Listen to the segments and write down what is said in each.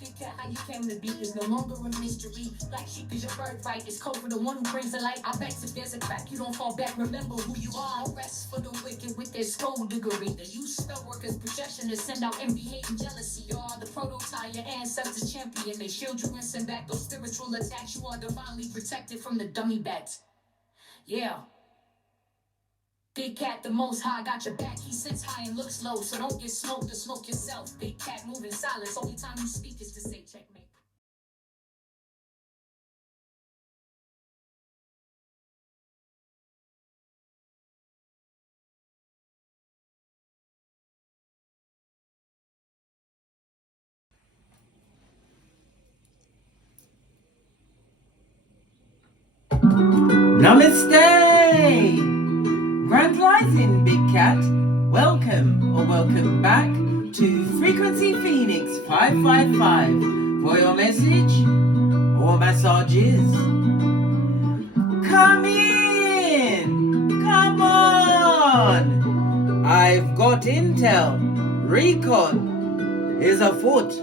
Big cat, how you came to be is no longer a mystery. Black sheep is your birthright. It's code for the one who brings the light. I bet if there's a crack, you don't fall back. Remember who you are. No rest for the wicked with their skullduggery. The use spell workers' projection to send out envy, hate, and jealousy. You are the prototype, your ancestors champion. They shield you and send back those spiritual attacks. You are divinely protected from the dummy bats. Yeah. Big cat, the most high, got your back. He sits high and looks low, so don't get smoked or smoke yourself. Big cat, move in silence. Only time you speak is to say checkmate. Namaste! Grand Rising, Big Cat. Welcome or welcome back to Frequency Phoenix 555 for your message or massages. Come in! Come on! I've got intel. Recon is afoot.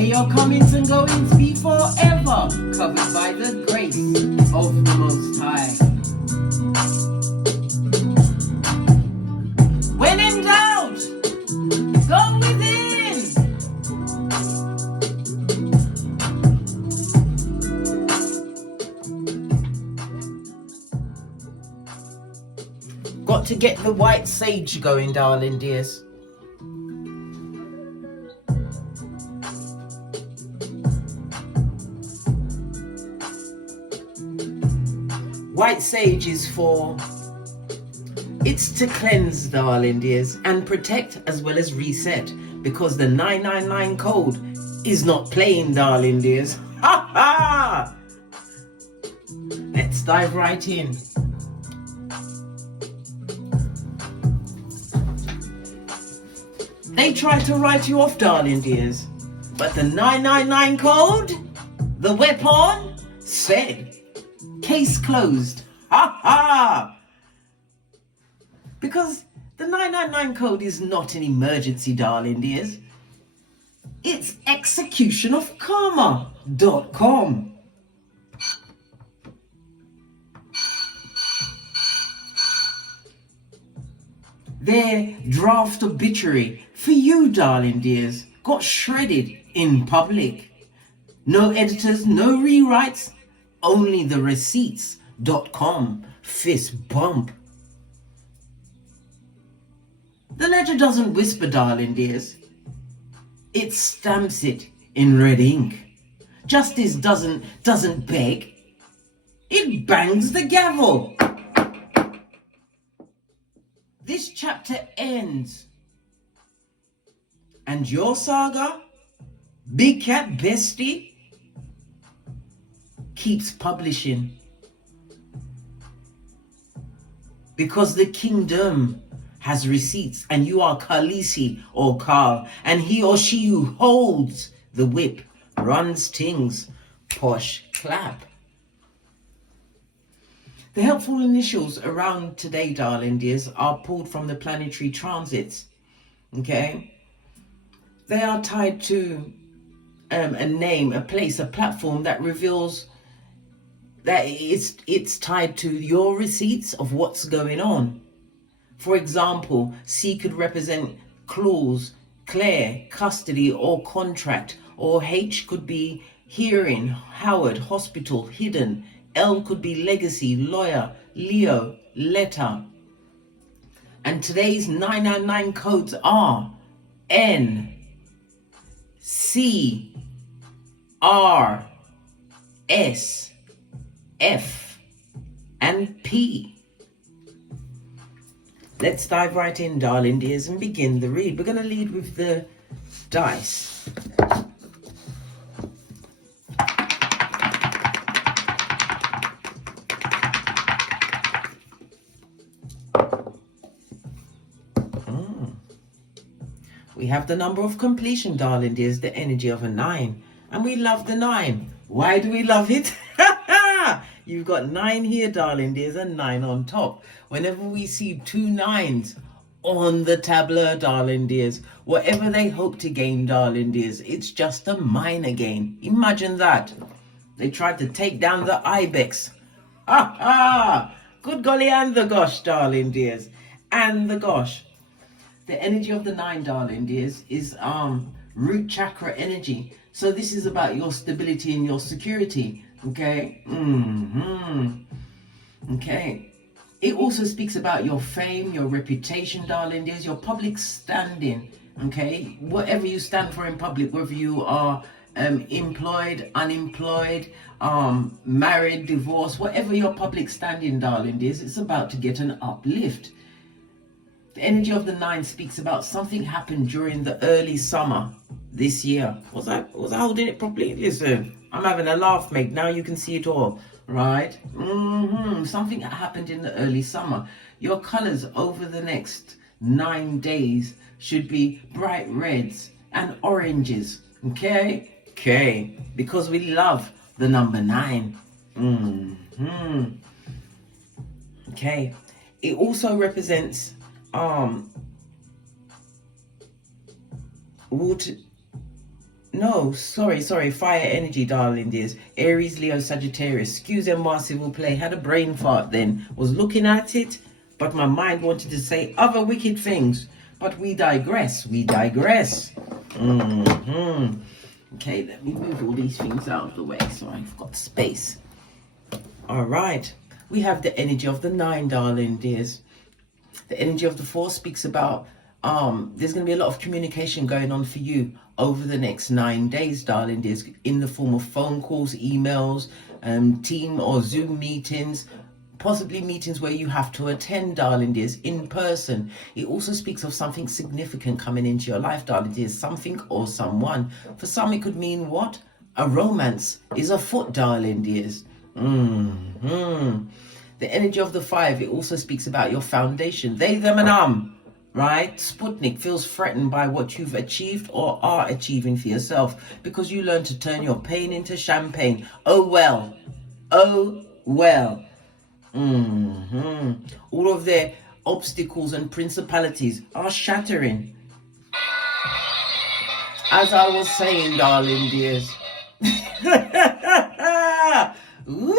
Your comings and goings be forever covered by the grace of the Most High. When in doubt, go within. Got to get the white sage going, darling dears. White sage is it's to cleanse, darling dears, and protect as well as reset, because the 999 code is not playing, darling dears. Ha ha! Let's dive right in. They tried to write you off, darling dears, but the 999 code, the weapon, said case closed. Ha ha! Because the 999 code is not an emergency, darling dears. It's executionofkarma.com. Their draft obituary for you, darling dears, got shredded in public. No editors, no rewrites, only the receipts.com fist bump. The ledger doesn't whisper, darling dears. It stamps it in red ink. Justice doesn't beg. It bangs the gavel. This chapter ends. And your saga, Big Cat Bestie, keeps publishing, because the kingdom has receipts, and you are Khaleesi or Carl, and he or she who holds the whip runs things posh clap. The helpful initials around today, darling dears, are pulled from the planetary transits. Okay, they are tied to a name, a place, a platform that reveals that it's tied to your receipts of what's going on. For example, C could represent clause, Claire, custody or contract, or H could be hearing, Howard, hospital, hidden. L could be legacy, lawyer, Leo, letter. And today's 999 codes are N, C, R, S, F, and P. Let's dive right in, darling dears, and begin the read. We're going to lead with the dice. We have the number of completion, darling dears, the energy of a 9. And we love the 9. Why do we love it? You've got 9 here, darling dears, and 9 on top. Whenever we see 2 9s on the tableau, darling dears, whatever they hope to gain, darling dears, it's just a minor gain. Imagine that. They tried to take down the ibex. Ah, ah! Good golly and the gosh, darling dears. And the gosh. The energy of the 9, darling dears, is root chakra energy. So this is about your stability and your security. Okay? Okay. It also speaks about your fame, your reputation, darling dears, your public standing. Okay? Whatever you stand for in public, whether you are employed, unemployed, married, divorced, whatever your public standing, darling dears, it's about to get an uplift. The energy of the 9 speaks about something happened during the early summer this year. Was I holding it properly? Listen, I'm having a laugh, mate. Now you can see it all, right? Something that happened in the early summer. Your colors over the next 9 days should be bright reds and oranges. Okay? Okay. Because we love the number 9. Okay. It also represents water. No, sorry, fire energy, darling dears. Aries, Leo, Sagittarius. Excuse-moi, s'il vous plaît. Had a brain fart then. Was looking at it, but my mind wanted to say other wicked things. But we digress. We digress. Okay, let me move all these things out of the way so I've got space. All right. We have the energy of the 9, darling dears. The energy of the 4 speaks about there's going to be a lot of communication going on for you over the next 9 days, darling dears, in the form of phone calls, emails, team or Zoom meetings, possibly meetings where you have to attend, darling dears, in person. It also speaks of something significant coming into your life, darling dears, something or someone. For some, it could mean what? A romance is afoot, darling dears. The energy of the 5, it also speaks about your foundation. They, them, and right? Sputnik feels threatened by what you've achieved or are achieving for yourself because you learn to turn your pain into champagne. Oh, well. Oh, well. All of their obstacles and principalities are shattering. As I was saying, darling dears. Ooh,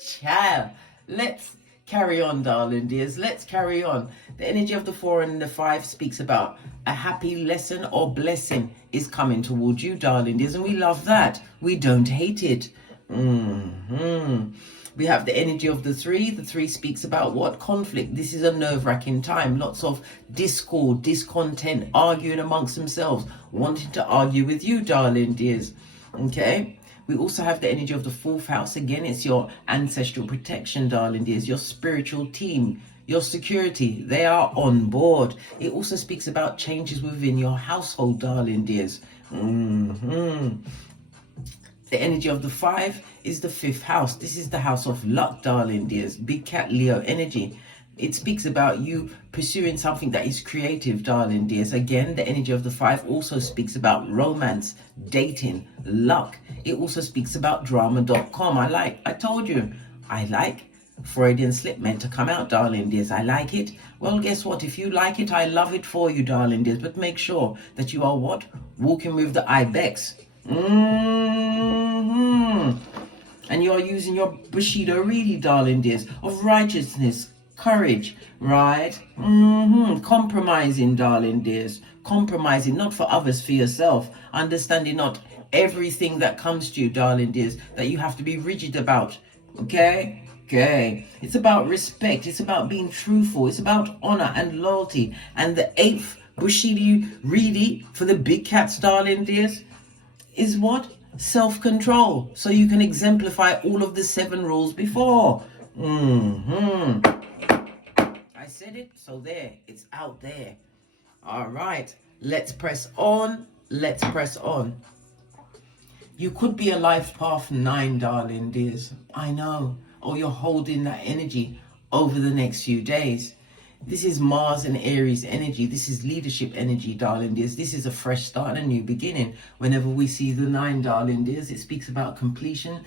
child. Let's carry on, darling dears. Let's carry on. The energy of the 4 and the 5 speaks about a happy lesson or blessing is coming towards you, darling dears. And we love that. We don't hate it. We have the energy of the 3. The 3 speaks about what? Conflict. This is a nerve-wracking time. Lots of discord, discontent, arguing amongst themselves, wanting to argue with you, darling dears. Okay? We also have the energy of the 4th house. Again, it's your ancestral protection, darling dears, your spiritual team, your security. They are on board. It also speaks about changes within your household, darling dears. The energy of the 5 is the 5th house. This is the house of luck, darling dears. Big cat Leo energy. It speaks about you pursuing something that is creative, darling dears. Again, the energy of the 5 also speaks about romance, dating, luck. It also speaks about drama.com. I told you, I like Freudian slip meant to come out, darling dears. I like it. Well, guess what? If you like it, I love it for you, darling dears. But make sure that you are what? Walking with the ibex. And you are using your Bushido really, darling dears, of righteousness, courage, right? Compromising, darling dears. Compromising, not for others, for yourself. Understanding not everything that comes to you, darling dears, that you have to be rigid about. Okay? Okay. It's about respect. It's about being truthful. It's about honor and loyalty. And the 8th Bushido really for the big cats, darling dears, is what? Self-control. So you can exemplify all of the 7 rules before. I said it, so there, it's out there. All right, let's press on. Let's press on. You could be a life path 9, darling dears. I know. Or you're holding that energy over the next few days. This is Mars and Aries energy. This is leadership energy, darling dears. This is a fresh start, a new beginning. Whenever we see the 9, darling dears, it speaks about completion,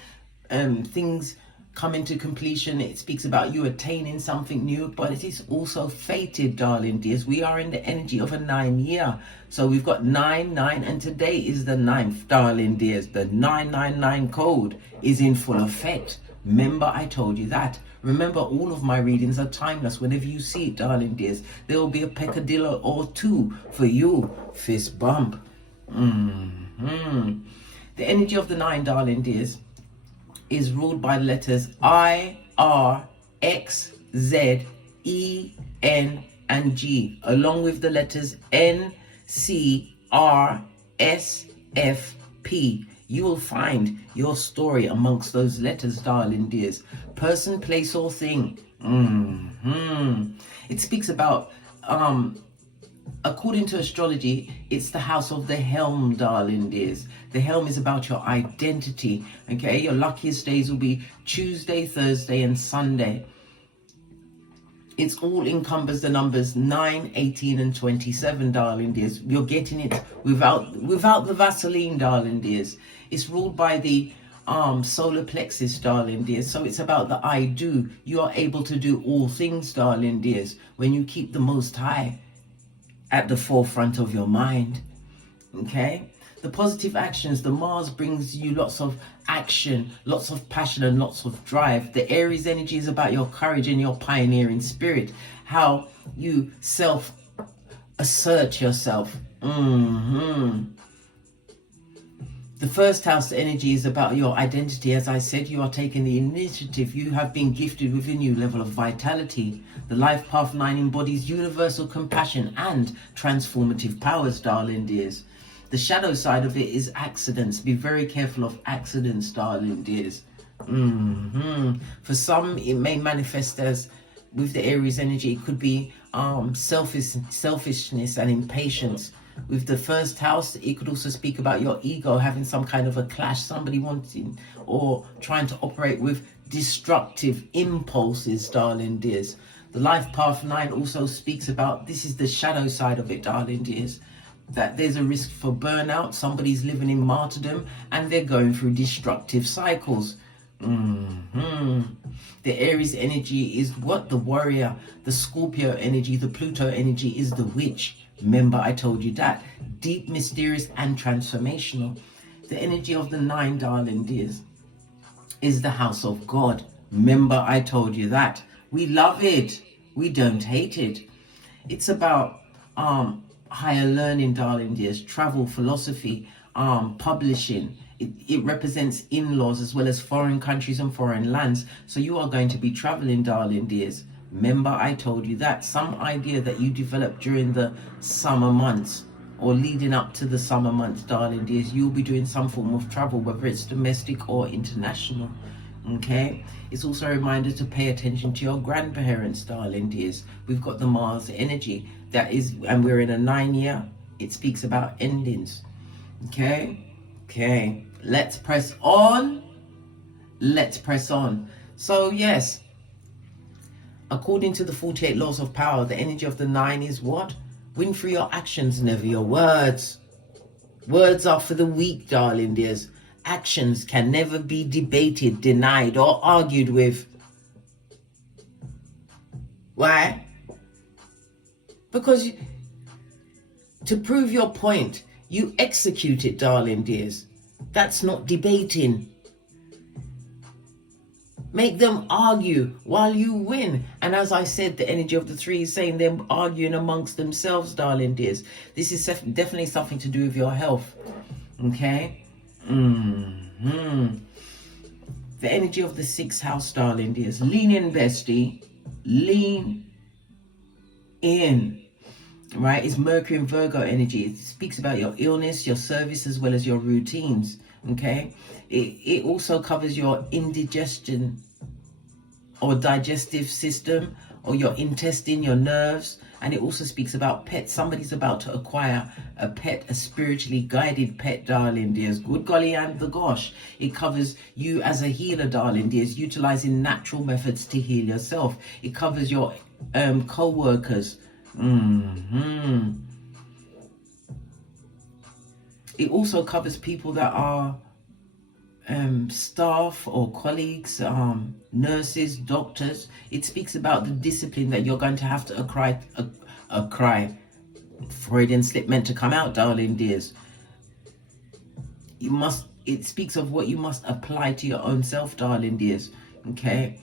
things coming to completion. It speaks about you attaining something new, but it is also fated, darling dears. We are in the energy of a 9 year. So we've got 9, 9, and today is the 9th, darling dears. The 999 code is in full effect. Remember, I told you that. Remember, all of my readings are timeless. Whenever you see it, darling dears, there will be a peccadillo or two for you. Fist bump. The energy of the 9, darling dears, is ruled by the letters I, R, X, Z, E, N, and G, along with the letters N, C, R, S, F, P. You will find your story amongst those letters, darling dears. Person, place, or thing. It speaks about, according to astrology, it's the house of the helm, darling dears. The helm is about your identity, okay? Your luckiest days will be Tuesday, Thursday, and Sunday. It's all encompass the numbers 9, 18, and 27, darling dears. You're getting it without the Vaseline, darling dears. It's ruled by the solar plexus, darling dears. So it's about the I do. You are able to do all things, darling dears, when you keep the Most High at the forefront of your mind. Okay? The positive actions, the Mars brings you lots of action, lots of passion, and lots of drive. The Aries energy is about your courage and your pioneering spirit, how you self-assert yourself. The first house energy is about your identity. As I said, you are taking the initiative. You have been gifted with a new level of vitality. The life path 9 embodies universal compassion and transformative powers, darling dears. The shadow side of it is accidents. Be very careful of accidents, darling dears. For some, it may manifest as, with the Aries energy, it could be selfishness and impatience. With the first house, it could also speak about your ego having some kind of a clash, somebody wanting or trying to operate with destructive impulses, darling dears. The life path 9 also speaks about, this is the shadow side of it, darling dears, that there's a risk for burnout. Somebody's living in martyrdom and they're going through destructive cycles. The Aries energy is what? The warrior. The Scorpio energy, the Pluto energy is the witch. Remember, I told you that. Deep, mysterious, and transformational. The energy of the 9, darling dears, is the house of God. Remember, I told you that. We love it. We don't hate it. It's about higher learning, darling dears, travel, philosophy, publishing. It represents in-laws as well as foreign countries and foreign lands. So you are going to be traveling, darling dears. Remember, I told you that. Some idea that you developed during the summer months or leading up to the summer months, darling dears, you'll be doing some form of travel, whether it's domestic or international. Okay? It's also a reminder to pay attention to your grandparents, darling dears. We've got the Mars energy. That is, and we're in a 9 year. It speaks about endings. Okay? Okay. Let's press on. Let's press on. So, yes. According to the 48 laws of power, the energy of the 9 is what? Win through your actions, never your words. Words are for the weak, darling dears. Actions can never be debated, denied, or argued with. Why? Because to prove your point, you execute it, darling dears. That's not debating. Make them argue while you win. And as I said, the energy of the 3 is saying them arguing amongst themselves, darling dears. This is definitely something to do with your health. Okay? The energy of the 6th house, darling dears. Lean in, bestie. Lean in. Right? It's Mercury and Virgo energy. It speaks about your illness, your service, as well as your routines. Okay? It also covers your indigestion or digestive system, or your intestine, your nerves. And it also speaks about pets. Somebody's about to acquire a pet, a spiritually guided pet, darling dears. Good golly and the gosh. It covers you as a healer, darling dears, utilizing natural methods to heal yourself. It covers your co-workers. It also covers people that are staff or colleagues, nurses, doctors. It speaks about the discipline that you're going to have to acquire. Freudian slip meant to come out, darling dears. It speaks of what you must apply to your own self, darling dears. Okay.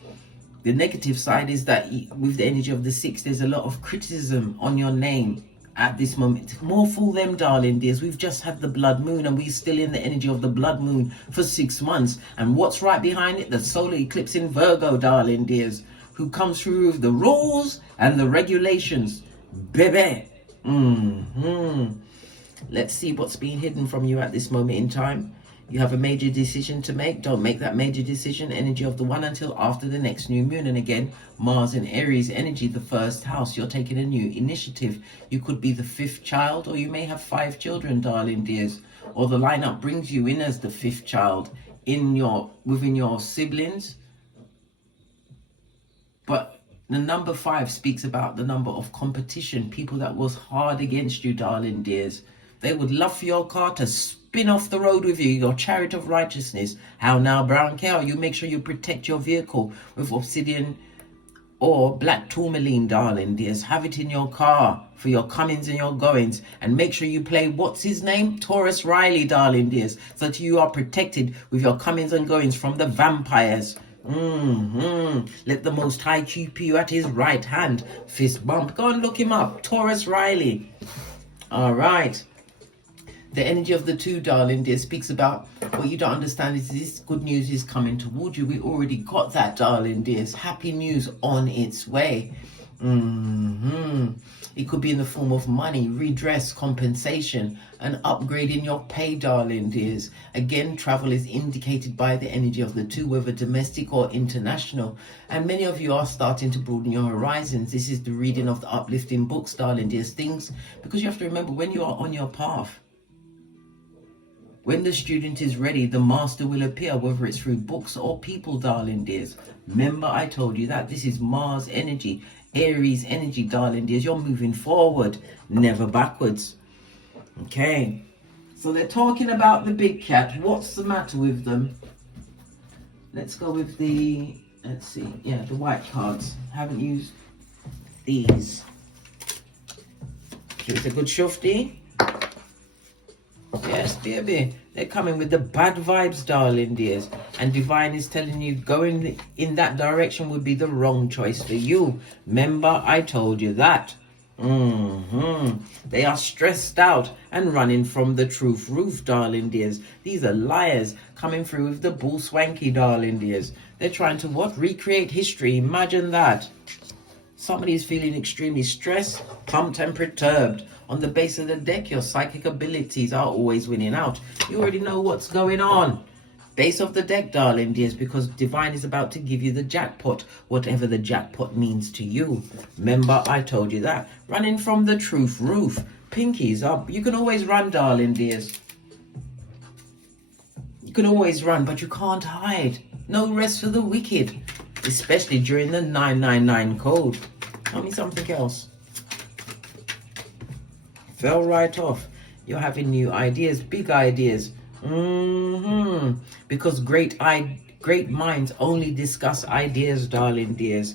The negative side is that with the energy of the 6, there's a lot of criticism on your name at this moment. More fool them, darling dears. We've just had the blood moon and we're still in the energy of the blood moon for 6 months. And what's right behind it? The solar eclipse in Virgo, darling dears, who comes through with the rules and the regulations. Baby. Let's see what's being hidden from you at this moment in time. You have a major decision to make. Don't make that major decision. Energy of the 1 until after the next new moon. And again, Mars and Aries energy, the 1st house. You're taking a new initiative. You could be the 5th child, or you may have 5 children, darling dears. Or the lineup brings you in as the 5th child within your siblings. But the number 5 speaks about the number of competition. People that was hard against you, darling dears. They would love for your car to spin off the road with you, your chariot of righteousness. How now, brown cow? You make sure you protect your vehicle with obsidian or black tourmaline, darling dears. Have it in your car for your comings and your goings. And make sure you play, what's his name? Taurus Riley, darling dears. So that you are protected with your comings and goings from the vampires. Let the Most High keep you at his right hand. Fist bump. Go and look him up. Taurus Riley. All right. The energy of the 2, darling dear, speaks about what you don't understand is this good news is coming towards you. We already got that, darling dears. Happy news on its way. It could be in the form of money, redress, compensation, an upgrade in your pay, darling dears. Again, travel is indicated by the energy of the 2, whether domestic or international. And many of you are starting to broaden your horizons. This is the reading of the uplifting books, darling dears. Things, because you have to remember, when you are on your path, when the student is ready, the master will appear, whether it's through books or people, darling dears. Remember, I told you that this is Mars energy, Aries energy, darling dears. You're moving forward, never backwards. Okay. So they're talking about the big cat. What's the matter with them? Let's go with the, let's see. Yeah, the white cards. Haven't used these. Give it a good shufti. Yes, baby. They're coming with the bad vibes, darling dears. And divine is telling you going in that direction would be the wrong choice for you. Remember, I told you that. They are stressed out and running from the truth roof, darling dears. These are liars coming through with the bull swanky, darling dears. They're trying to what? Recreate history. Imagine that. Somebody is feeling extremely stressed, pumped and perturbed. On the base of the deck, your psychic abilities are always winning out. You already know what's going on. Base of the deck, darling dears, because divine is about to give you the jackpot, whatever the jackpot means to you. Remember, I told you that. Running from the truth roof. Pinkies up. You can always run, darling dears. You can always run, but you can't hide. No rest for the wicked, especially during the 999 code. Tell me something else. Fell right off. You're having new ideas, big ideas. Because great minds only discuss ideas, darling dears.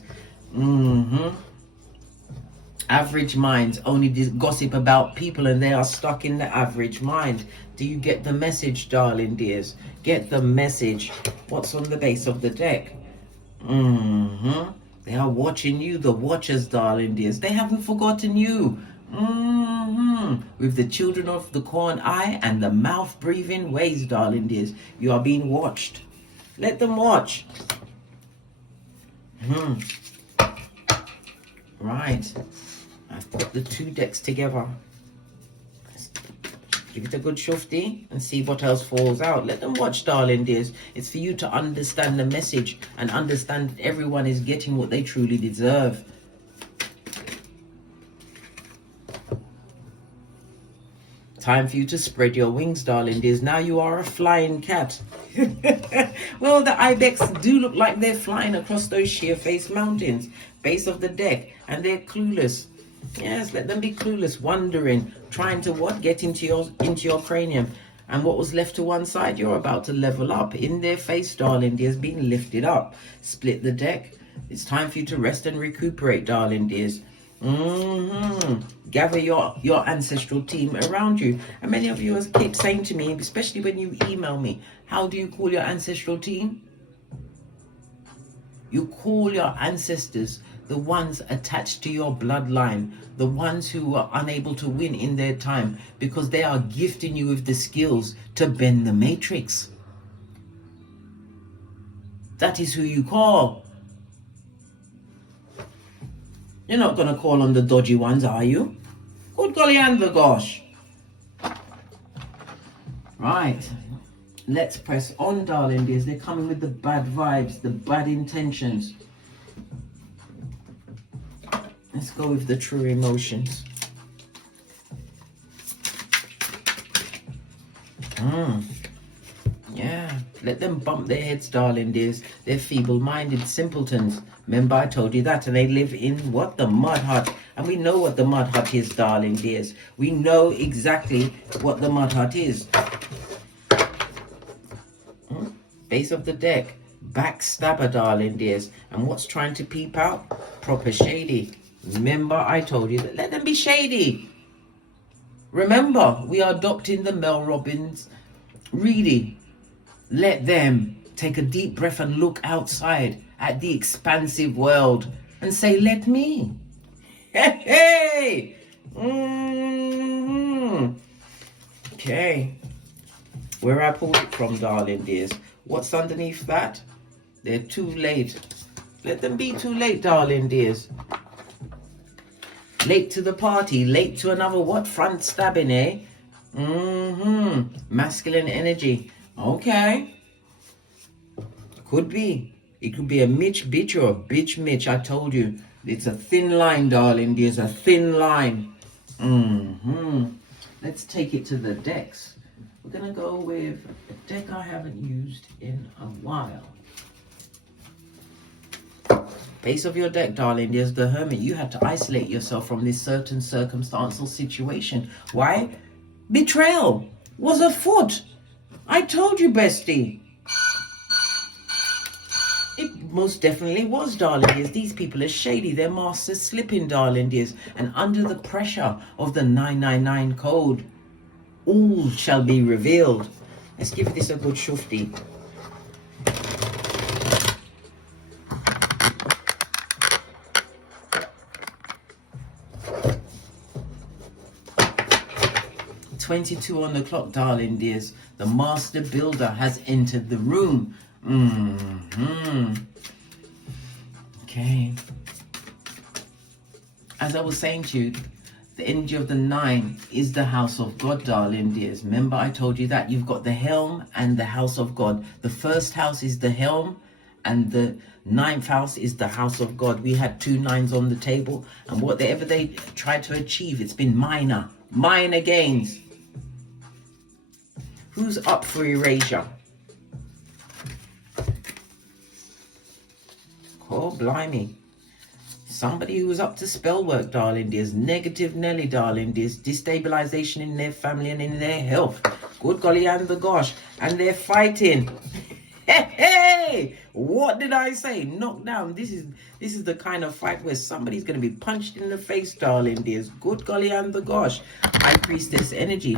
Average minds only gossip about people, and they are stuck in the average mind. Do you get the message, darling dears? Get the message. What's on the base of the deck? They are watching you, the watchers, darling dears. They haven't forgotten you. With the children of the corn eye and the mouth breathing ways, darling dears. You are being watched. Let them watch. Right. I've put the 2 decks together. Give it a good shufti and see what else falls out. Let them watch, darling dears. It's for you to understand the message and understand that everyone is getting what they truly deserve. Time for you to spread your wings, darling dears. Now you are a flying cat. Well, the ibex do look like they're flying across those sheer-faced mountains, base of the deck, and they're clueless. Yes, let them be clueless, wondering, trying to what? Get into your cranium. And what was left to one side, you're about to level up. In their face, darling dears, being lifted up. Split the deck. It's time for you to rest and recuperate, darling dears. Gather your ancestral team around you. And many of you keep saying to me, especially when you email me, how do you call your ancestral team? You call your ancestors the ones attached to your bloodline, the ones who were unable to win in their time, because they are gifting you with the skills to bend the matrix. That is who you call. You're not going to call on the dodgy ones, are you? Good golly and the gosh. Right. Let's press on, darling dears. They're coming with the bad vibes, the bad intentions. Let's go with the true emotions. Yeah, let them bump their heads, darling dears. They're feeble-minded simpletons. Remember, I told you that. And they live in what? The mud hut. And we know what the mud hut is, darling dears. We know exactly what the mud hut is. Base of the deck. Backstabber, darling dears. And what's trying to peep out? Proper shady. Remember, I told you that. Let them be shady. Remember, we are adopting the Mel Robbins reading. Let them take a deep breath and look outside at the expansive world and say, let me. Hey, Okay. Where I pulled it from, darling dears. What's underneath that? They're too late. Let them be too late, darling dears. Late to the party, late to another what? Front stabbing, eh? Masculine energy. Okay. Could be. It could be a Mitch bitch or a bitch Mitch. I told you. It's a thin line, darling. There's a thin line. Let's take it to the decks. We're going to go with a deck I haven't used in a while. Base of your deck, darling, there's the Hermit. You had to isolate yourself from this certain circumstantial situation. Why? Betrayal was afoot. I told you, bestie. It most definitely was, darling dears. These people are shady. Their masters slipping, darling dears. And under the pressure of the 999 code, all shall be revealed. Let's give this a good shufti. .22 on the clock, darling dears. The master builder has entered the room. Okay. As I was saying to you, the energy of the 9 is the house of God, darling dears. Remember, I told you that you've got the helm and the house of God. The first house is the helm, and the 9th house is the house of God. We had 2 9s on the table, and whatever they tried to achieve, it's been minor gains. Who's up for erasure? Oh, blimey. Somebody who was up to spell work, darling dears. Negative Nelly, darling dears. Destabilization in their family and in their health. Good golly and the gosh. And they're fighting. Hey! What did I say? Knockdown. This is the kind of fight where somebody's going to be punched in the face, darling dears. Good golly and the gosh. High Priestess energy.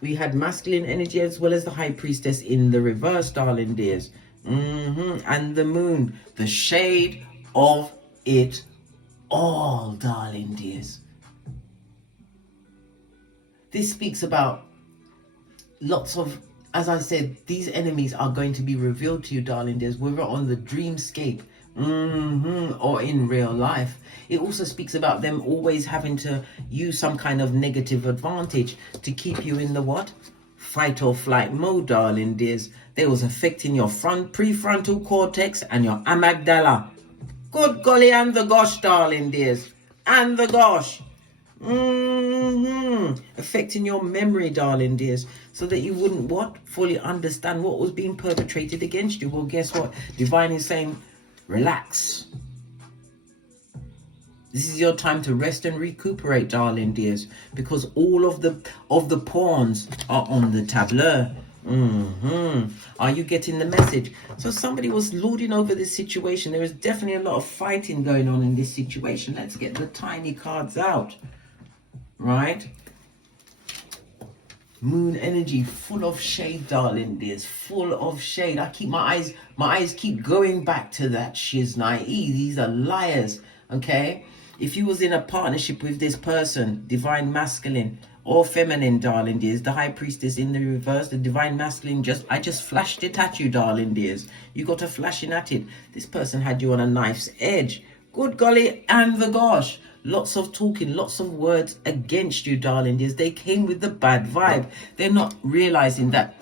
We had masculine energy as well as the High Priestess in the reverse, darling dears. And the moon. The shade of it all, darling dears. This speaks about lots of, as I said, these enemies are going to be revealed to you, darling dears, whether on the dreamscape or in real life. It also speaks about them always having to use some kind of negative advantage to keep you in the what? Fight or flight mode, darling dears. They was affecting your prefrontal cortex and your amygdala. Good golly and the gosh, darling dears. And the gosh. Affecting your memory, darling dears, so that you wouldn't what? Fully understand what was being perpetrated against you. Well, guess what? Divine is saying, relax. This is your time to rest and recuperate, darling dears, because all of the pawns are on the tableau. Are you getting the message? So somebody was lording over this situation. There is definitely a lot of fighting going on in this situation. Let's get the tiny cards out, right? Moon energy, full of shade, darling dears, full of shade. I keep my eyes keep going back to that shiznai. These are liars, okay? If you was in a partnership with this person, divine masculine or feminine, darling dears, the high priestess in the reverse, the divine masculine, I just flashed it at you, darling dears. You got a flashing at it. This person had you on a knife's edge. Good golly and the gosh. Lots of talking, lots of words against you, darling dears. They came with the bad vibe. They're not realizing that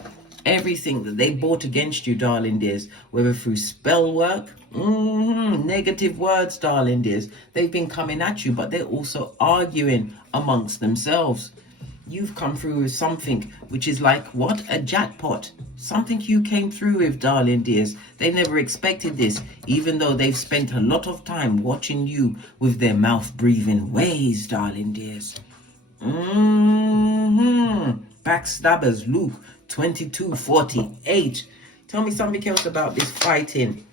everything that they brought against you, darling dears, whether through spell work, negative words, darling dears, they've been coming at you, but they're also arguing amongst themselves. You've come through with something which is like, what? A jackpot. Something you came through with, darling dears. They never expected this, even though they've spent a lot of time watching you with their mouth-breathing ways, darling dears. Backstabbers, Luke 22:48. Tell me something else about this fighting.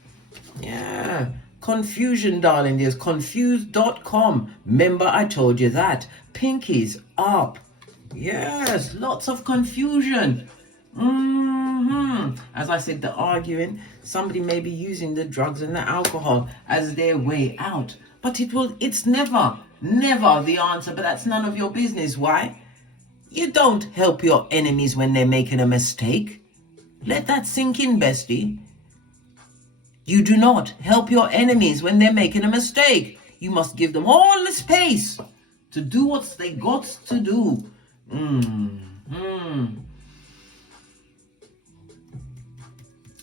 Yeah. Confusion, darling dears. Confused.com. Remember, I told you that. Pinkies up. Yes, lots of confusion. As I said, the arguing, somebody may be using the drugs and the alcohol as their way out. But it's never the answer, but that's none of your business. Why? You don't help your enemies when they're making a mistake. Let that sink in, bestie. You do not help your enemies when they're making a mistake. You must give them all the space to do what they got to do.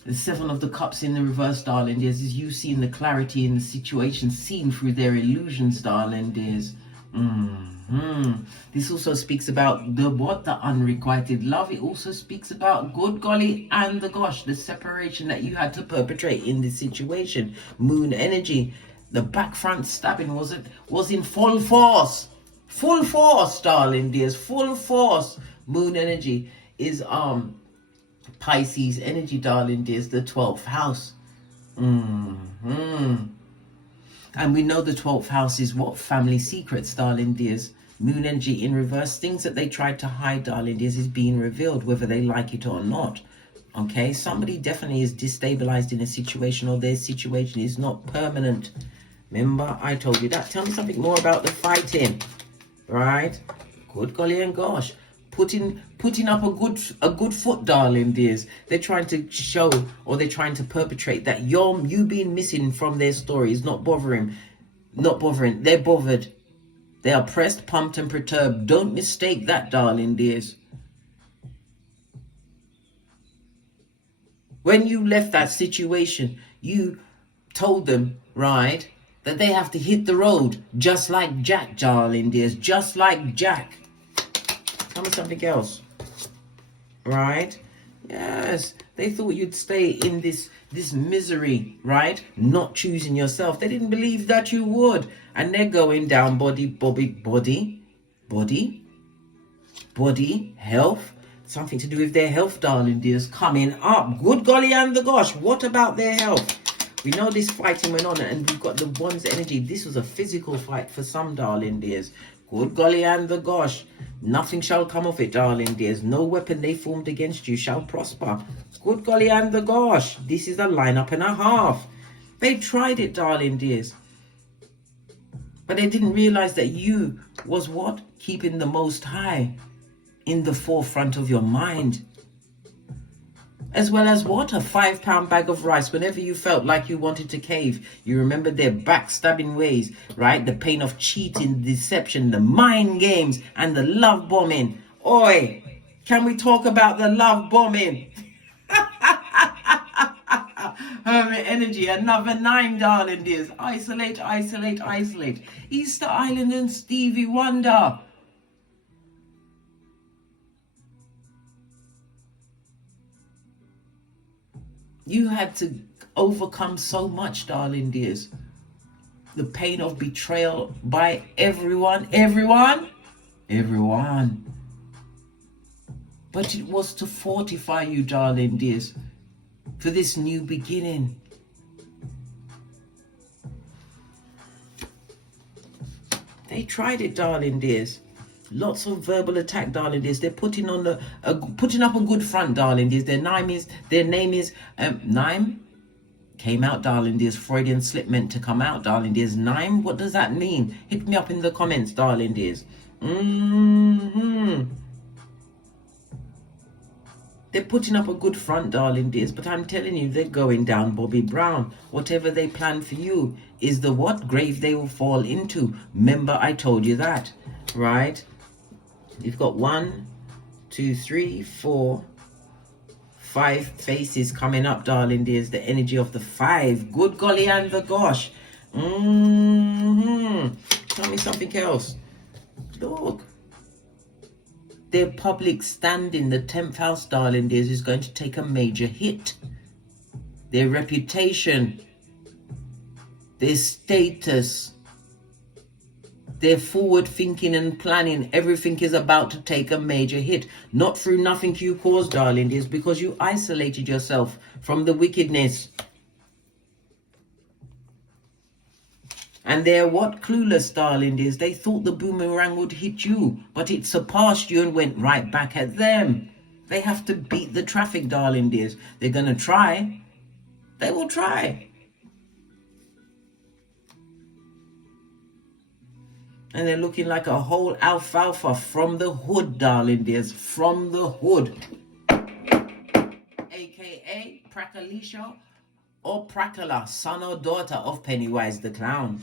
The Seven of the Cups in the reverse, darling dears, is you seeing the clarity in the situation, seen through their illusions, darling dears. This also speaks about the unrequited love. It also speaks about, good golly and the gosh, the separation that you had to perpetrate in this situation. Moon energy, the back front stabbing was in full force. Full force, darling dears, full force. Moon energy is Pisces energy, darling dears, the 12th house. And we know the 12th house is what? Family secrets, darling dears. Moon energy in reverse, things that they tried to hide, darling dears, is being revealed, whether they like it or not. Okay, somebody definitely is destabilized in a situation, or their situation is not permanent. Remember, I told you that. Tell me something more about the fighting. Right? Good golly and gosh. Putting up a good foot, darling dears. They're trying to show, or they're trying to perpetrate that you being missing from their story is not bothering. They're bothered. They are pressed, pumped, and perturbed. Don't mistake that, darling dears. When you left that situation, you told them, right, that they have to hit the road, just like Jack, darling dears, just like Jack. Tell me something else. Right? Yes. They thought you'd stay in this misery, right? Not choosing yourself. They didn't believe that you would. And they're going down body, health. Something to do with their health, darling dears, coming up. Good golly and the gosh. What about their health? We know this fighting went on, and we've got the one's energy. This was a physical fight for some, darling dears. Good golly and the gosh. Nothing shall come of it, darling dears. No weapon they formed against you shall prosper. Good golly and the gosh. This is a lineup and a half. They tried it, darling dears. But they didn't realize that you was what? Keeping the Most High in the forefront of your mind. As well as what? A 5-pound bag of rice. Whenever you felt like you wanted to cave, you remember their backstabbing ways, right? The pain of cheating, deception, the mind games, and the love bombing. Oi, can we talk about the love bombing? Hermit energy, another 9, darling dears. Isolate. Easter Island and Stevie Wonder. You had to overcome so much, darling dears. the pain of betrayal by everyone. But it was to fortify you, darling dears, for this new beginning. They tried it, darling dears. Lots of verbal attack, darling dears. They're putting on putting up a good front, darling dears. Their name is Nime. Came out, darling dears. Freudian slip meant to come out, darling dears. Nime, what does that mean? Hit me up in the comments, darling dears. They're putting up a good front, darling dears, but I'm telling you, they're going down Bobby Brown. Whatever they plan for you is the what grave they will fall into. Remember, I told you that, right? You've got 1, 2, 3, 4, 5 faces coming up, darling dears. The energy of the 5. Good golly and the gosh. Tell me something else. Look. Their public standing, the 10th house, darling dears, is going to take a major hit. Their reputation, their status, their forward thinking and planning, everything is about to take a major hit. Not through nothing you caused, darling dears, because you isolated yourself from the wickedness. And they're what? Clueless, darling dears. They thought the boomerang would hit you, but it surpassed you and went right back at them. They have to beat the traffic, darling dears. They're going to try. They will try. And they're looking like a whole alfalfa from the hood, darling dears. From the hood. AKA Prakalisha or Prakala, son or daughter of Pennywise the Clown.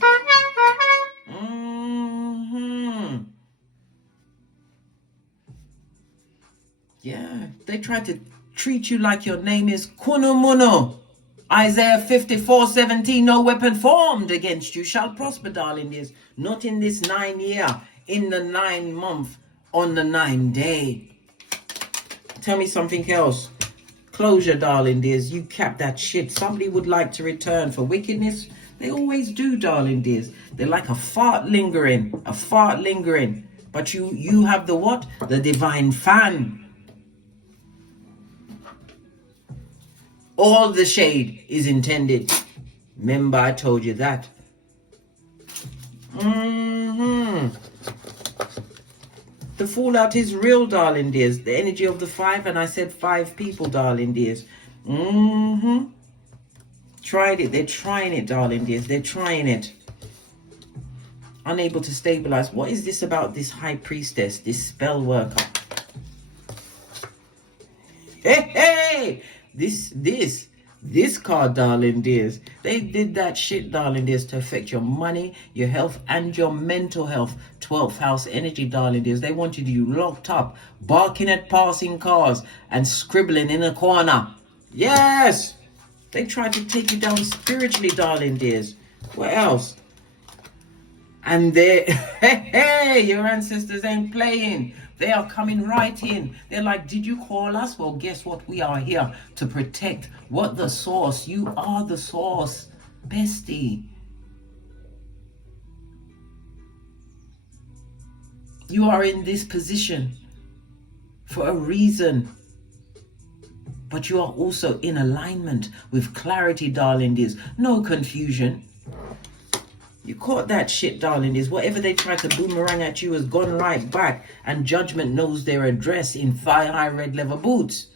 Yeah, they try to treat you like your name is Kunumuno. Isaiah 54:17, no weapon formed against you shall prosper, darling dears. Not in this 9 year, in the 9 month, on the 9 day. Tell me something else. Closure, darling dears. You cap that shit. Somebody would like to return for wickedness. They always do, darling dears. They're like a fart lingering. But you have the what? The divine fan. All the shade is intended. Remember, I told you that. The fallout is real, darling dears. The energy of the 5, and I said 5 people, darling dears. Tried it. They're trying it, darling dears. They're trying it. Unable to stabilize. What is this about this high priestess, this spell worker? Hey! This card, darling dears. They did that shit, darling dears, to affect your money, your health, and your mental health. 12th house energy, darling dears. They wanted you locked up, barking at passing cars, and scribbling in a corner. Yes! They tried to take you down spiritually, darling dears. What else? And hey, your ancestors ain't playing. They are coming right in. They're like, did you call us? Well, guess what? We are here to protect what? The source. You are the source, bestie. You are in this position for a reason. But you are also in alignment with clarity, darling dears. No confusion. You caught that shit, darling dears. Whatever they tried to boomerang at you has gone right back. And judgment knows their address in thigh-high red leather boots.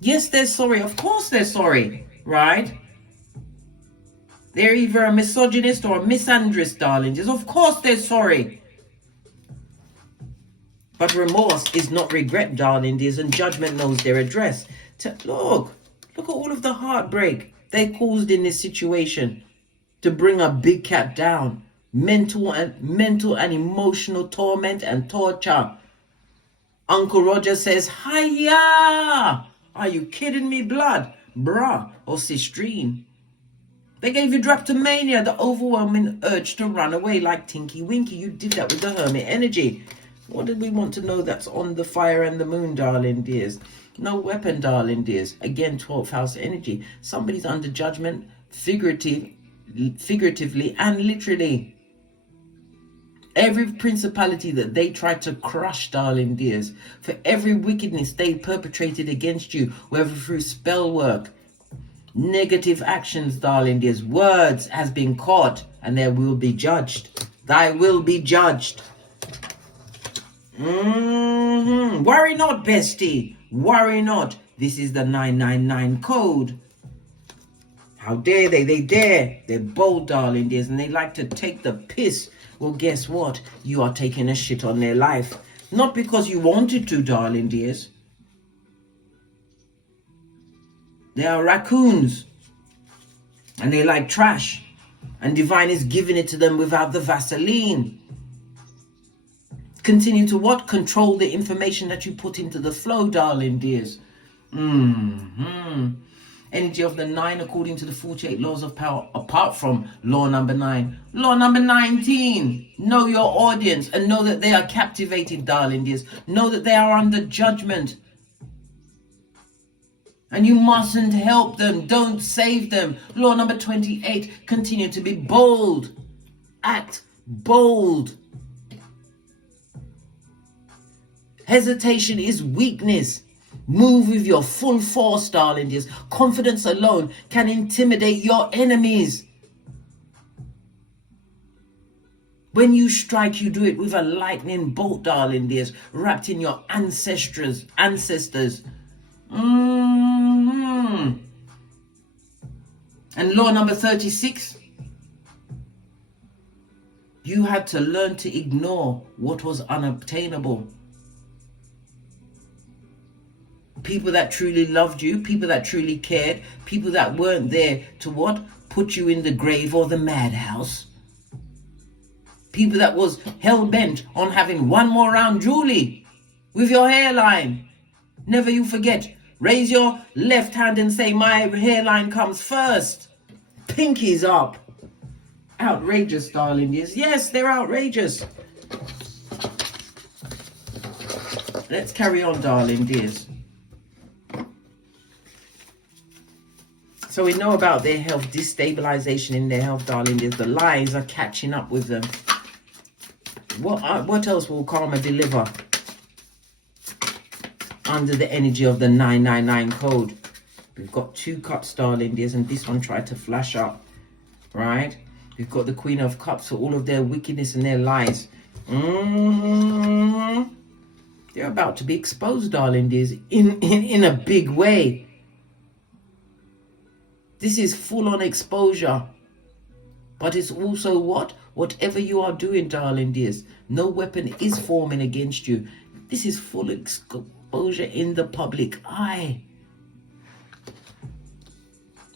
Yes, they're sorry. Of course they're sorry, right? They're either a misogynist or a misandrist, darling dears. Of course they're sorry. But remorse is not regret, darling dears. And judgment knows their address. Look at all of the heartbreak they caused in this situation to bring a big cat down. Mental and emotional torment and torture. Uncle Roger says, hiya! Are you kidding me, blood? Bruh, or sistrine. They gave you drapetomania, the overwhelming urge to run away like Tinky Winky. You did that with the hermit energy. What did we want to know that's on the fire and the moon, darling dears? No weapon, darling dears. Again, 12th house energy. Somebody's under judgment, figurative figuratively and literally. Every principality that they tried to crush, darling dears, for every wickedness they perpetrated against you, whether through spell work, negative actions, darling dears, words has been caught, and they will be judged. Thy will be judged. Worry not, bestie. Worry not. This is the 999 code. How dare they? They dare. They're bold, darling dears, and they like to take the piss. Well, guess what? You are taking a shit on their life. Not because you wanted to, darling dears. They are raccoons. And they like trash. And divine is giving it to them without the Vaseline. Continue to what? Control the information that you put into the flow, darling dears. Energy of the 9 according to the 48 laws of power, apart from law number 9. Law number 19. Know your audience and know that they are captivated, darling dears. Know that they are under judgment. And you mustn't help them. Don't save them. Law number 28. Continue to be bold. Act bold. Hesitation is weakness. Move with your full force, darling dears. Confidence alone can intimidate your enemies. When you strike, you do it with a lightning bolt, darling dears, wrapped in your ancestors. And law number 36. You had to learn to ignore what was unobtainable. People that truly loved you, people that truly cared, people that weren't there to what? Put you in the grave or the madhouse. People that was hell-bent on having one more round, Julie, with your hairline. Never you forget. Raise your left hand and say, my hairline comes first. Pinkies up. Outrageous, darling dears. Yes, they're outrageous. Let's carry on, darling dears. So we know about their health, destabilization in their health, darling dears. The lies are catching up with them. What else will karma deliver under the energy of the 999 code? We've got 2 cups, darling dears, and this one tried to flash up, right? We've got the Queen of Cups for all of their wickedness and their lies. They're about to be exposed, darling dears, in a big way. This is full-on exposure. But it's also what? Whatever you are doing, darling dears, no weapon is forming against you. This is full exposure in the public eye.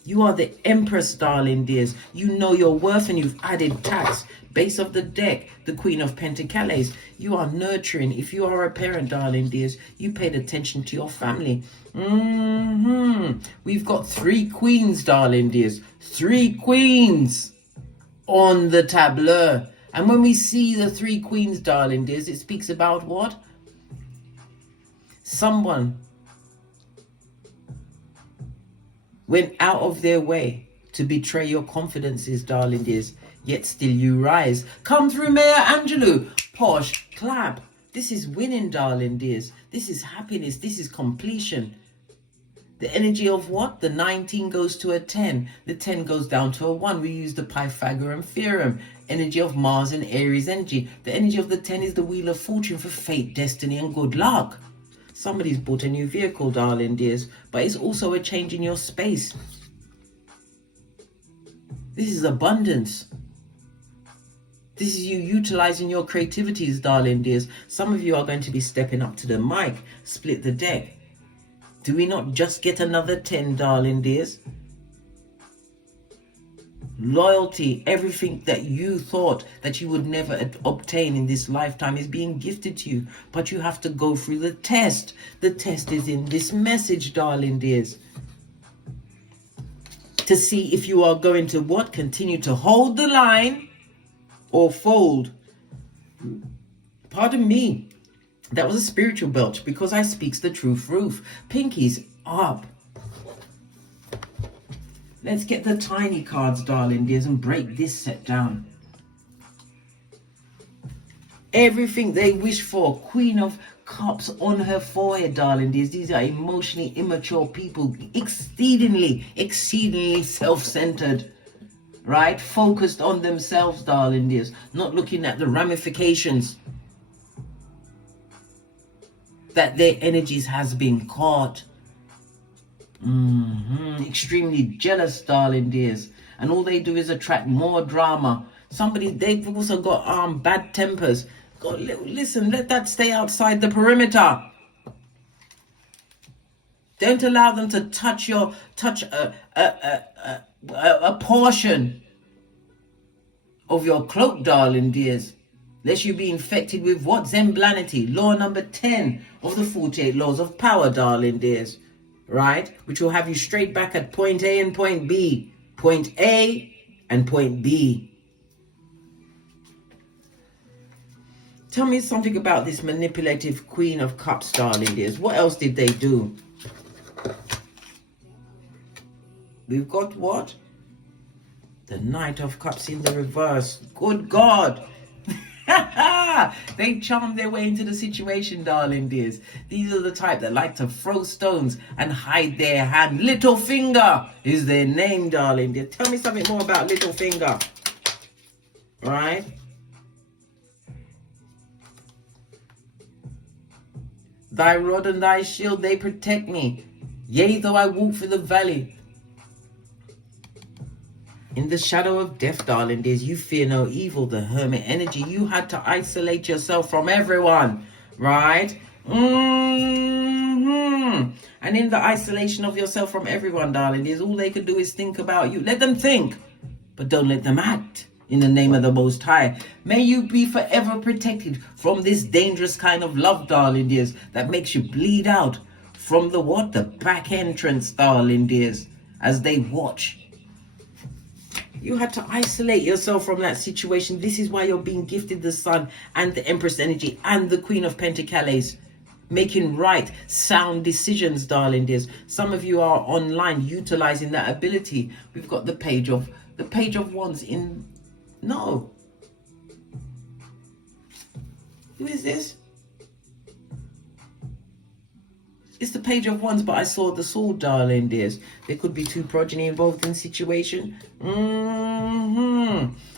You are the Empress, darling dears. You know your worth and you've added tax. Base of the deck, the Queen of Pentacles. You are nurturing. If you are a parent, darling dears, you paid attention to your family. We've got 3 queens, darling dears. 3 queens on the tableau. And when we see the 3 queens, darling dears, it speaks about what? Someone went out of their way to betray your confidences, darling dears, yet still you rise. Come through, Mayor Angelou. Posh, clap. This is winning, darling dears. This is happiness. This is completion. The energy of what? The 19 goes to a 10. The 10 goes down to a 1. We use the Pythagorean theorem. Energy of Mars and Aries energy. The energy of the 10 is the wheel of fortune for fate, destiny, and good luck. Somebody's bought a new vehicle, darling dears, but it's also a change in your space. This is abundance. This is you utilizing your creativities, darling dears. Some of you are going to be stepping up to the mic, split the deck. Do we not just get another 10, darling dears? Loyalty, everything that you thought that you would never obtain in this lifetime is being gifted to you. But you have to go through the test. The test is in this message, darling dears. To see if you are going to what? Continue to hold the line or fold. Pardon me. That was a spiritual belch because I speaks the truth roof. Pinkies up. Let's get the tiny cards, darling dears, and break this set down. Everything they wish for. Queen of Cups on her forehead, darling dears. These are emotionally immature people, exceedingly self-centered, right? Focused on themselves, darling dears, not looking at the ramifications that their energies has been caught. Extremely jealous, darling dears, and all they do is attract more drama. They've also got bad tempers. Listen, let that stay outside the perimeter. Don't allow them to touch a portion of your cloak, darling dears, lest you be infected with what? Zemblanity, law number 10 of the 48 laws of power, darling dears, right? Which will have you straight back at point A and point B. Point A and point B. Tell me something about this manipulative Queen of Cups, darling dears. What else did they do? We've got what? The Knight of Cups in the reverse. Good God. They charmed their way into the situation, darling dears. These are the type that like to throw stones and hide their hand. Littlefinger is their name, darling dear. Tell me something more about Littlefinger. Right? Thy rod and thy shield, they protect me. Yea, though I walk through the valley in the shadow of death, darling dears, you fear no evil. The hermit energy. You had to isolate yourself from everyone, right? And in the isolation of yourself from everyone, darling dears, all they could do is think about you. Let them think, but don't let them act. In the name of the Most High, may you be forever protected from this dangerous kind of love, darling dears, that makes you bleed out from the what? The back entrance, darling dears, as they watch. You had to isolate yourself from that situation. This is why you're being gifted the Sun and the Empress energy and the Queen of Pentacles, making right, sound decisions, darling dears. Some of you are online utilizing that ability. We've got the Page of Wands in. No. Who is this? It's the Page of Wands, but I saw the sword, darling dears. There could be two progeny involved in situation.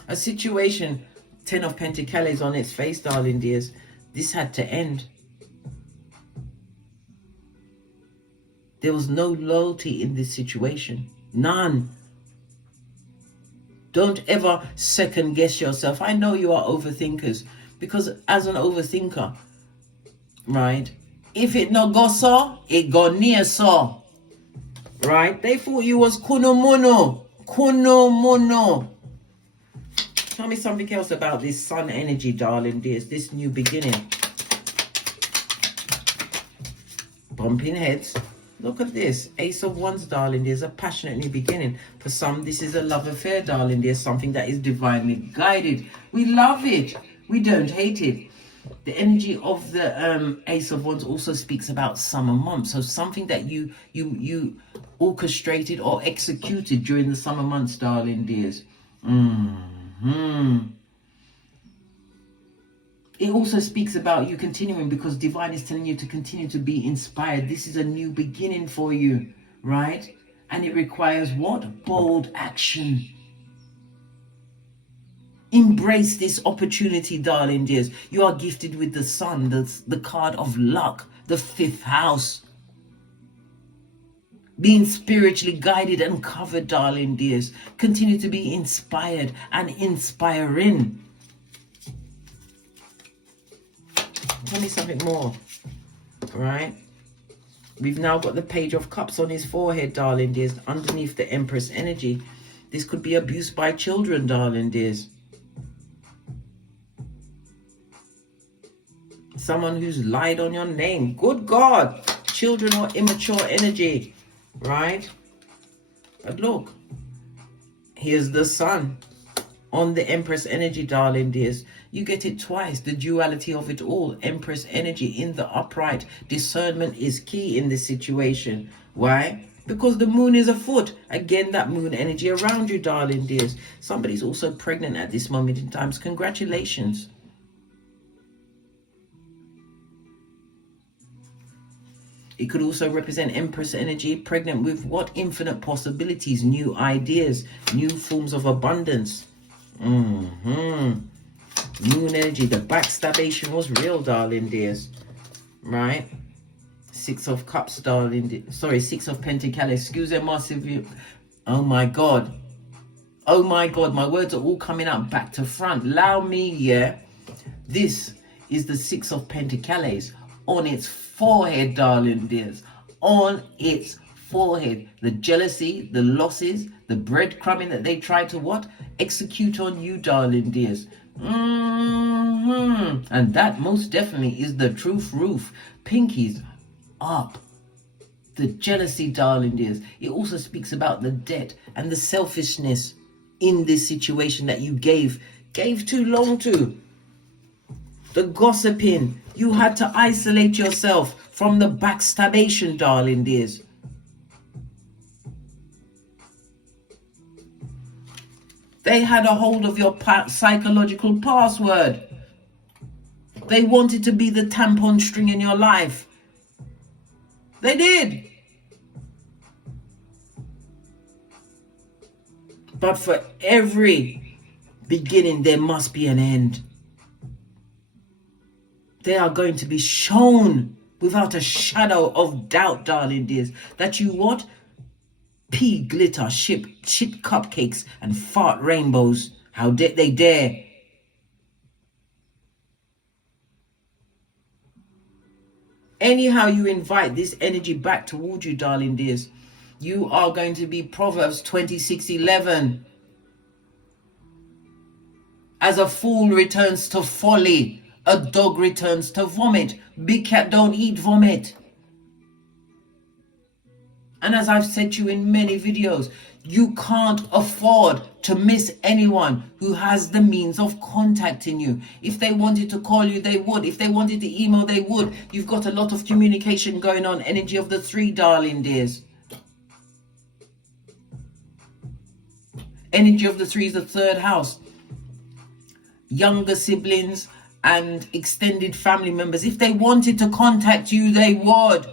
A situation. 10 of Pentacles on its face, darling dears. This had to end. There was no loyalty in this situation. None. Don't ever second guess yourself. I know you are overthinkers, because as an overthinker, right, if it no go so, it go near so, right? They thought you was kuno mono. Tell me something else about this Sun energy, darling dears, this new beginning. Bumping heads. Look at this. Ace of Wands, darling dears, a passionate new beginning. For some, this is a love affair, darling dears, something that is divinely guided. We love it. We don't hate it. The energy of the Ace of Wands also speaks about summer months. So something that you orchestrated or executed during the summer months, darling dears. It also speaks about you continuing, because divine is telling you to continue to be inspired. This is a new beginning for you, right? And it requires what? Bold action. Embrace this opportunity, darling dears. You are gifted with the Sun, the card of luck, the 5th house. Being spiritually guided and covered, darling dears. Continue to be inspired and inspiring. Tell me something more, right? We've now got the Page of Cups on his forehead, darling dears, underneath the Empress energy. This could be abuse by children, darling dears. Someone who's lied on your name. Good God. Children or immature energy, right? But look, here's the Sun on the Empress energy, darling dears. You get it twice, the duality of it all. Empress energy in the upright. Discernment is key in this situation. Why? because the moon is a foot. Again, that moon energy around you, darling dears. Somebody's also pregnant at this moment in time. Congratulations. It could also represent Empress energy, pregnant with what? Infinite possibilities, new ideas, new forms of abundance. Moon energy. The backstabbation was real, darling dears. Right? Six of Cups, darling. Sorry, Six of Pentacles. Excusez-moi, Sylvie. Oh my God. Oh my God. My words are all coming out back to front. Allow me, yeah. This is the Six of Pentacles on its forehead, darling dears. On its forehead. The jealousy, the losses, the breadcrumbing that they try to what? Execute on you, darling dears. And that most definitely is the truth roof. Pinkies up. The jealousy, darling dears. It also speaks about the debt and the selfishness in this situation that you gave too long to. The gossiping. You had to isolate yourself from the backstabbation, darling dears. They had a hold of your psychological password. They wanted to be the tampon string in your life. They did. But for every beginning, there must be an end. They are going to be shown without a shadow of doubt, darling dears, that you what? Pea glitter, shit cupcakes, and fart rainbows. How dare they dare? Anyhow you invite this energy back towards you, darling dears, you are going to be Proverbs 26:11. As a fool returns to folly, a dog returns to vomit. Big cat don't eat vomit. And as I've said to you in many videos, you can't afford to miss anyone who has the means of contacting you. If they wanted to call you, they would. If they wanted to email, they would. You've got a lot of communication going on. Energy of the 3, darling dears. Energy of the 3 is the 3rd house. Younger siblings and extended family members. If they wanted to contact you, they would.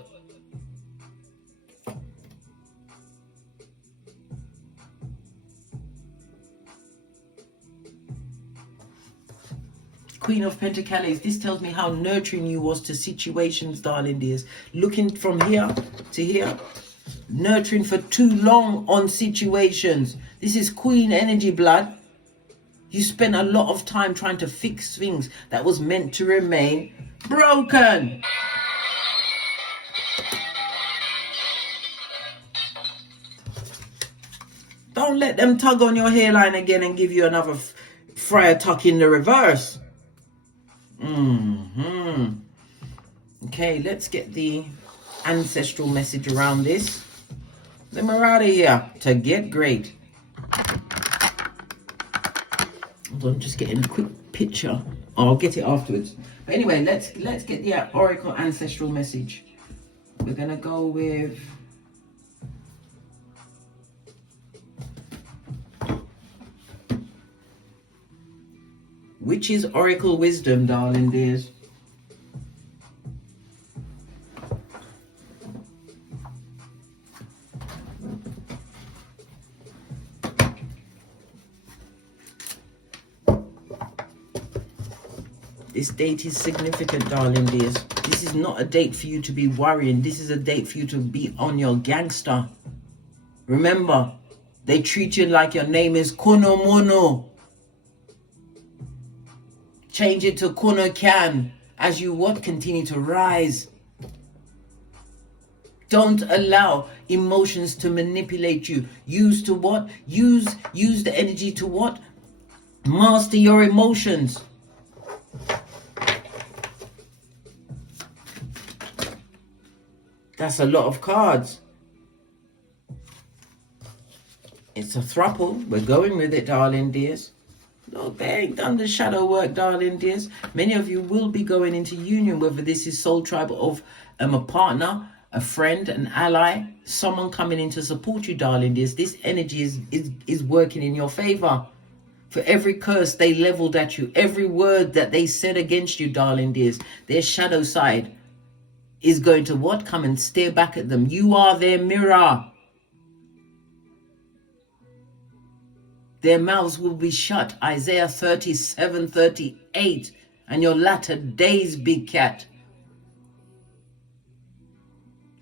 Queen of Pentacles, this tells me how nurturing you was to situations, darling dears. Looking from here to here, nurturing for too long on situations. This is Queen energy, blood. You spent a lot of time trying to fix things that was meant to remain broken. Don't let them tug on your hairline again and give you another friar tuck in the reverse. Okay, let's get the ancestral message around this. Then we're out of here to get great. I'm just getting a quick picture. I'll get it afterwards. But anyway, let's get the oracle ancestral message. We're gonna go with which is oracle wisdom, darling dears. This date is significant, darling dears. This is not a date for you to be worrying. This is a date for you to be on your gangster. Remember, they treat you like your name is Kuno Mono. Change it to Kuno Can as you what? Continue to rise. Don't allow emotions to manipulate you. Use to what? Use the energy to what? Master your emotions. That's a lot of cards. It's a throuple. We're going with it, darling dears. No, they ain't done the shadow work, darling dears. Many of you will be going into union, whether this is soul tribe of a partner, a friend, an ally, someone coming in to support you, darling dears. This energy is working in your favor. For every curse they leveled at you, every word that they said against you, darling dears, their shadow side is going to what? Come and stare back at them. You are their mirror. Their mouths will be shut. Isaiah 37:38. And your latter days, big cat.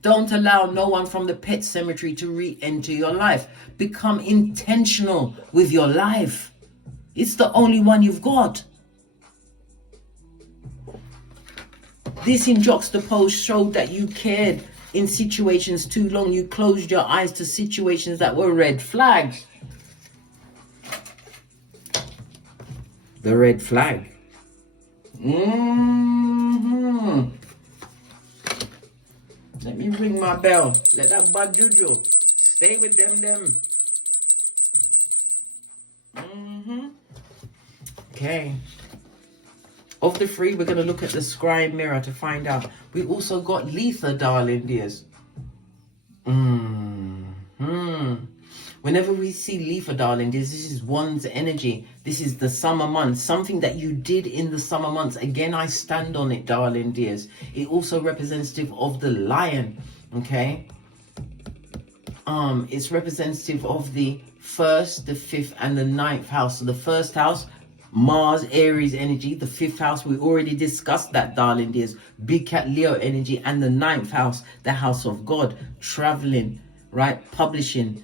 Don't allow no one from the pet cemetery to re-enter your life. Become intentional with your life. It's the only one you've got. This in juxtapose showed that you cared in situations too long. You closed your eyes to situations that were red flags. The red flag. Let me ring my bell. Let that bad juju stay with them. Okay. Of the three, we're going to look at the Scrying mirror to find out. We also got Letha, darling dears. Whenever we see Letha, darling dears, this is one's energy. This is the summer months. Something that you did in the summer months. Again, I stand on it, darling dears. It also representative of the lion. Okay. It's representative of the 1st, the 5th, and the 9th house. So the 1st house, Mars, Aries energy. The 5th house, we already discussed that, darling dears. Big cat Leo energy. And the 9th house, the house of God. Traveling, right? Publishing.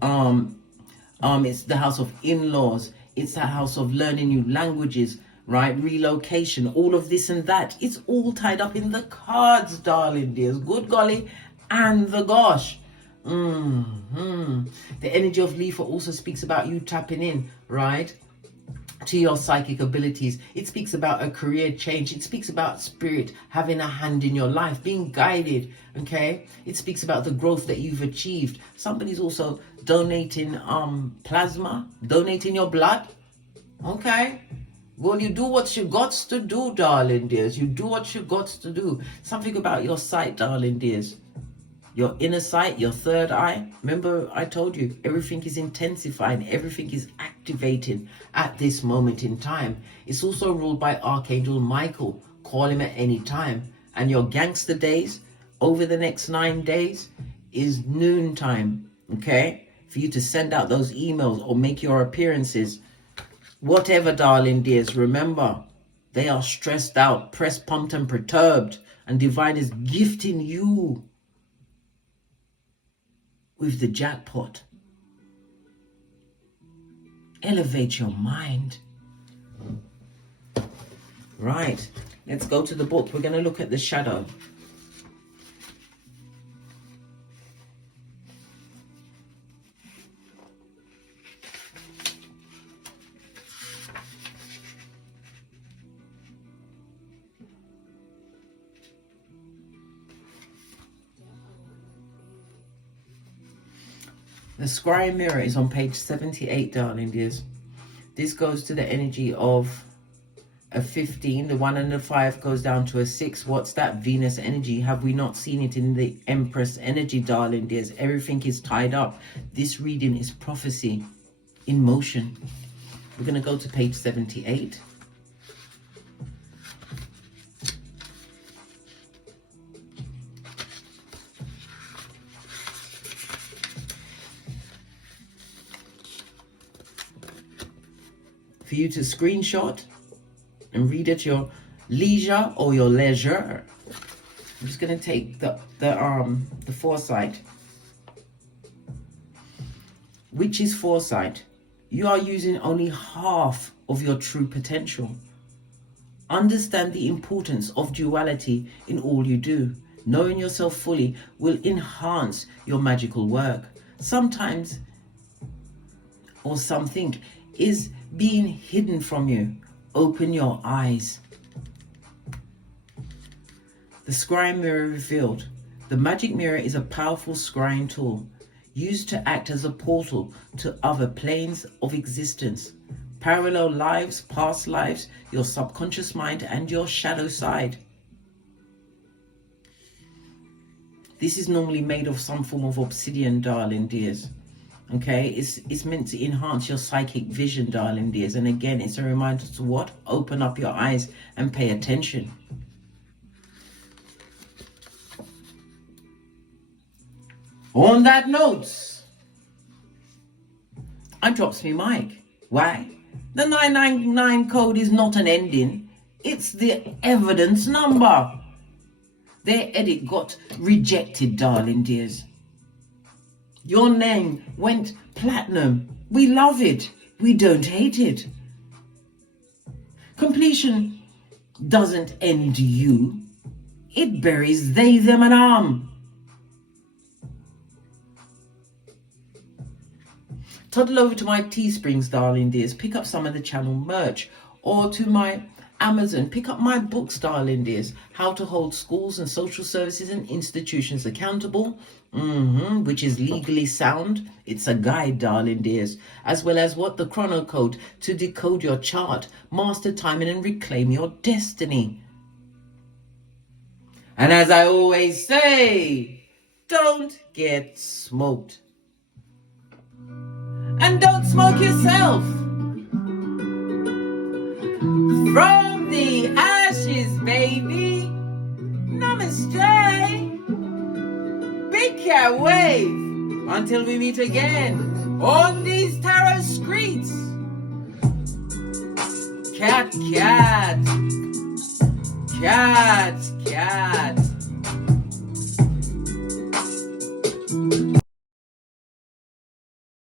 It's the house of in-laws. It's the house of learning new languages, right? Relocation, all of this and that. It's all tied up in the cards, darling dears. Good golly and the gosh. The energy of Letha also speaks about you tapping in, right, to your psychic abilities. It speaks about a career change. It speaks about spirit having a hand in your life, being guided, okay? It speaks about the growth that you've achieved. Somebody's also donating plasma, donating your blood, okay? Well, you do what you got to do, darling dears. You do what you got to do. Something about your sight, darling dears. Your inner sight, your third eye. Remember, I told you, everything is intensifying. Everything is activating at this moment in time. It's also ruled by Archangel Michael. Call him at any time. And your gangster days over the next 9 days is noon time. Okay? For you to send out those emails or make your appearances. Whatever, darling dears. Remember, they are stressed out, pressed, pumped, and perturbed. And divine is gifting you with the jackpot. Elevate your mind. Right, let's go to the book. We're going to look at the shadow. The Scrying mirror is on page 78, darling dears. This goes to the energy of a 15. The 1 and the 5 goes down to a 6. What's that? Venus energy. Have we not seen it in the Empress energy, darling dears? Everything is tied up. This reading is prophecy in motion. We're going to go to page 78. For you to screenshot and read at your leisure or your leisure. I'm just going to take the foresight. Which is foresight? You are using only half of your true potential. Understand the importance of duality in all you do. Knowing yourself fully will enhance your magical work. Sometimes, or something, is being hidden from you. Open your eyes. The Scrying mirror revealed. The magic mirror is a powerful scrying tool used to act as a portal to other planes of existence, parallel lives, past lives, your subconscious mind, and your shadow side. This is normally made of some form of obsidian, darling dears. Okay, it's meant to enhance your psychic vision, darling dears. And again, it's a reminder to what? Open up your eyes and pay attention. On that note, I drops me mic. Why? The 999 code is not an ending. It's the evidence number. Their edit got rejected, darling dears. Your name went platinum. We love it. We don't hate it. Completion doesn't end you. It buries they, them, and arm. Toddle over to my Teesprings, darling dears. Pick up some of the channel merch. Or to my Amazon, pick up my books, darling dears. How to hold schools and social services and institutions accountable, which is legally sound. It's a guide, darling dears. As well as what? The chrono code to decode your chart, master timing, and reclaim your destiny. And as I always say, don't get smoked. And don't smoke yourself. From the ashes, baby. Namaste. Big cat wave. Until we meet again on these tarot streets. Cat, cat. Cat, cat.